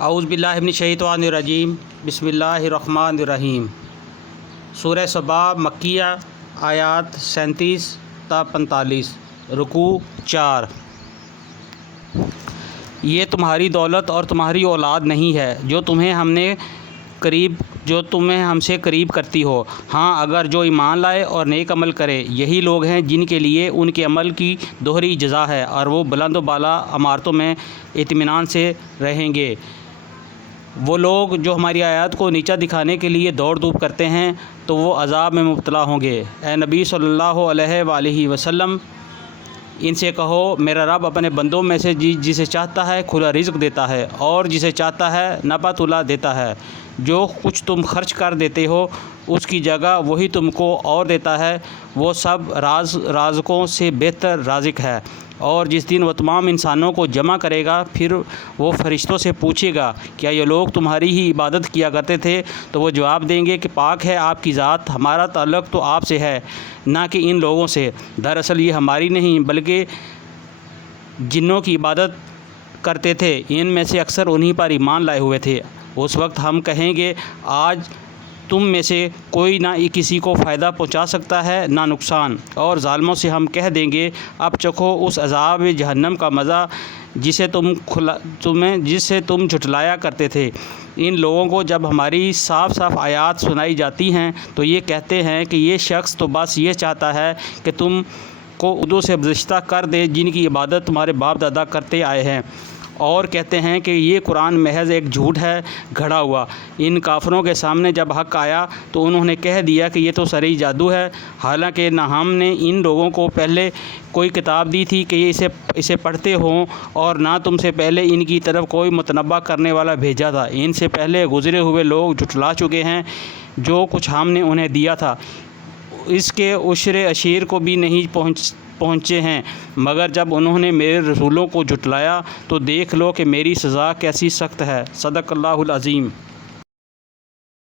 اعوذ باللہ من الشیطان الرجیم بسم اللہ الرحمن الرحیم۔ سورہ سبا مکیہ، آیات 37 تا 45، رکوع 4۔ یہ تمہاری دولت اور تمہاری اولاد نہیں ہے جو تمہیں ہم سے قریب کرتی ہو، ہاں اگر جو ایمان لائے اور نیک عمل کرے، یہی لوگ ہیں جن کے لیے ان کے عمل کی دوہری جزا ہے اور وہ بلند و بالا عمارتوں میں اطمینان سے رہیں گے۔ وہ لوگ جو ہماری آیات کو نیچا دکھانے کے لیے دوڑ دھوپ کرتے ہیں تو وہ عذاب میں مبتلا ہوں گے۔ اے نبی صلی اللہ علیہ وآلہ وسلم، ان سے کہو میرا رب اپنے بندوں میں سے جسے چاہتا ہے کھلا رزق دیتا ہے اور جسے چاہتا ہے نپا تلا دیتا ہے۔ جو کچھ تم خرچ کر دیتے ہو اس کی جگہ وہی تم کو اور دیتا ہے، وہ سب رازقوں سے بہتر رازق ہے۔ اور جس دن وہ تمام انسانوں کو جمع کرے گا پھر وہ فرشتوں سے پوچھے گا کیا یہ لوگ تمہاری ہی عبادت کیا کرتے تھے؟ تو وہ جواب دیں گے کہ پاک ہے آپ کی ذات، ہمارا تعلق تو آپ سے ہے نہ کہ ان لوگوں سے۔ دراصل یہ ہماری نہیں بلکہ جنوں کی عبادت کرتے تھے، ان میں سے اکثر انہی پر ایمان لائے ہوئے تھے۔ اس وقت ہم کہیں گے آج تم میں سے کوئی نہ کسی کو فائدہ پہنچا سکتا ہے نہ نقصان، اور ظالموں سے ہم کہہ دیں گے اب چکھو اس عذاب جہنم کا مزہ جسے تم جھٹلایا کرتے تھے۔ ان لوگوں کو جب ہماری صاف صاف آیات سنائی جاتی ہیں تو یہ کہتے ہیں کہ یہ شخص تو بس یہ چاہتا ہے کہ تم کو اردو سے گزشتہ کر دے جن کی عبادت تمہارے باپ دادا کرتے آئے ہیں، اور کہتے ہیں کہ یہ قرآن محض ایک جھوٹ ہے گھڑا ہوا۔ ان کافروں کے سامنے جب حق آیا تو انہوں نے کہہ دیا کہ یہ تو صریح جادو ہے، حالانکہ نہ ہم نے ان لوگوں کو پہلے کوئی کتاب دی تھی کہ یہ اسے پڑھتے ہوں، اور نہ تم سے پہلے ان کی طرف کوئی متنبع کرنے والا بھیجا تھا۔ ان سے پہلے گزرے ہوئے لوگ جھٹلا چکے ہیں جو کچھ ہم نے انہیں دیا تھا، اس کے عشر عشیر کو بھی نہیں پہنچے ہیں، مگر جب انہوں نے میرے رسولوں کو جھٹلایا تو دیکھ لو کہ میری سزا کیسی سخت ہے۔ صدق اللہ العظیم۔